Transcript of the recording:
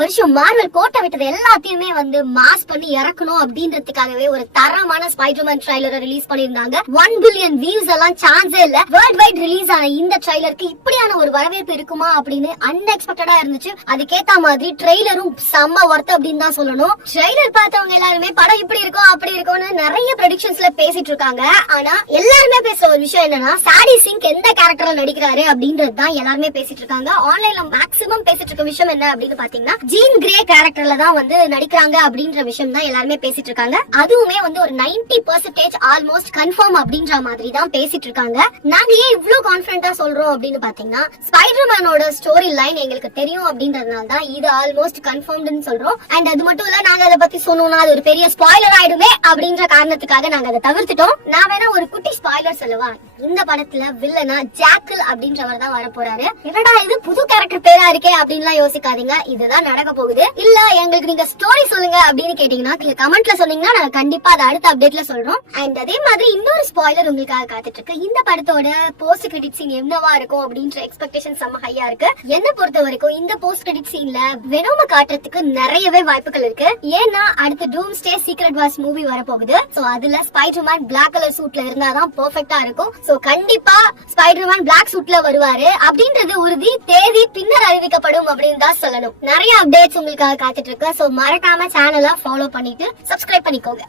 வருஷம் மார்வல் கோட்டை விட்டது எல்லாத்தையுமே வந்து மாஸ் பண்ணி இறக்கணும் அப்படின்றதுக்காகவே ஒரு தரமான ஸ்பைடர்மேன் ட்ரைலரை ரிலீஸ் பண்ணிருந்தாங்க. 1 பில்லியன் வியூஸ் எல்லாம் சான்ஸே இல்ல. வேர்ல்ட் வைட் ரிலீஸ் ஆன இந்த ட்ரைலருக்கு இப்படியான ஒரு வரவேற்பு இருக்குமா அப்படின்னு அன்எக்ஸ்பெக்டடா இருந்துச்சு. அதுக்கேத்த மாதிரி ட்ரெய்லரும் செம்ம ஒர்த் அப்படின்னு தான் சொல்லணும். ட்ரெய்லர் பார்த்தவங்க எல்லாருமே படம் இப்படி இருக்கும் அப்படி இருக்கும்னு நிறைய ப்ரெடிக்ஷன்ஸ்ல பேசிட்டு இருக்காங்க. ஆனா எல்லாருமே பேசுற ஒரு விஷயம் என்னன்னா, சாடி சிங்க் எந்த கேரக்டர்ல நடிக்கிறாரு அப்படின்றது தான் எல்லாருமே பேசிட்டு இருக்காங்க. ஆன்லைன்ல மேக்ஸிமம் பேசிட்டு இருக்க விஷயம் என்ன அப்படின்னு பாத்தீங்கன்னா, ஜீன் கிரே கேரக்டர்ல தான் வந்து நடிக்கிறாங்க அப்படின்ற விஷயம் தான் எல்லாருமே பேசிட்டு இருக்காங்க. அதுவுமே வந்து ஒரு 90% ஆல்மோஸ்ட் கன்ஃபார்ம் அப்படின்ற மாதிரி தான் பேசிட்டு இருக்காங்க. நாங்க ஏன் இவ்ளோ கான்ஃபிடென்ட்டா சொல்றோம் அப்படின்னு பாத்தீங்கன்னா, ஸ்பைடர்மேனோட ஸ்டோரி லைன் எங்களுக்கு தெரியும் அப்படின்றதுனால தான் இது ஆல்மோஸ்ட் கன்ஃபார்ம்டுன்னு சொல்றோம். அண்ட் அது மட்டும் இல்ல, நாங்க அதை பத்தி சொன்னோம்னா அது ஒரு பெரிய ஸ்பாயிலர் ஆயிடுமே அப்படின்ற காரணத்துக்காக நாங்க அதை தவிர்த்துட்டோம். நான் வேணா ஒரு குட்டி ஸ்பாயிலர் சொல்லவா? இந்த படத்துல வில்லனா ஜாக்கிள் அப்படின்றவர் தான் வர போறாரு. என்னடா இது புது கேரக்டர் பேரா இருக்கே அப்படின்லாம் யோசிக்காதீங்க. இதுதான் நடக்க போகுது. இல்ல எங்களுக்கு நீங்க ஸ்டோரி சொல்லுங்க அப்படின்னு கேட்டீங்கன்னா கமெண்ட்ல சொன்னீங்கன்னா நாங்க கண்டிப்பா அதை அடுத்த அப்டேட்ல சொல்றோம். அண்ட் அதே மாதிரி இன்னொரு ஸ்பாயிலர் உங்களுக்காக காத்துட்டு இருக்கு. இந்த படத்தோட போஸ்ட் கிரெடிட் சீன் என்னவா இருக்கும் அப்படின்ற எக்ஸ்பெக்டேஷன் செம்ம ஹையா இருக்கு. என்ன பொறுத்த வரைக்கும் இந்த போஸ்ட் கிரெடிட் சீன்ல வெனோம காட்டுறதுக்கு நிறையவே வாய்ப்புகள் இருக்கு. ஏன்னா அடுத்து டூம்ஸ்டே சீக்ரெட் வார்ஸ் மூவி வரப்போகுது. சோ அதுல ஸ்பைடர்மேன் பிளாக் கலர் சூட்ல இருந்தாதான் பெர்ஃபெக்ட்டா இருக்கும். சோ கண்டிப்பா ஸ்பைடர்மேன் பிளாக் சூட்ல வருவாரு அப்படின்றது உறுதி. தேதி பின்னர் அறிவிக்கப்படும் அப்படின்னு தான் சொல்லணும். நிறைய அப்டேட்ஸ் உங்களுக்காக காத்துட்டு இருக்கு. சோ மறக்காம சேனலை ஃபாலோ பண்ணிட்டு சப்ஸ்கிரைப் பண்ணிக்கோங்க.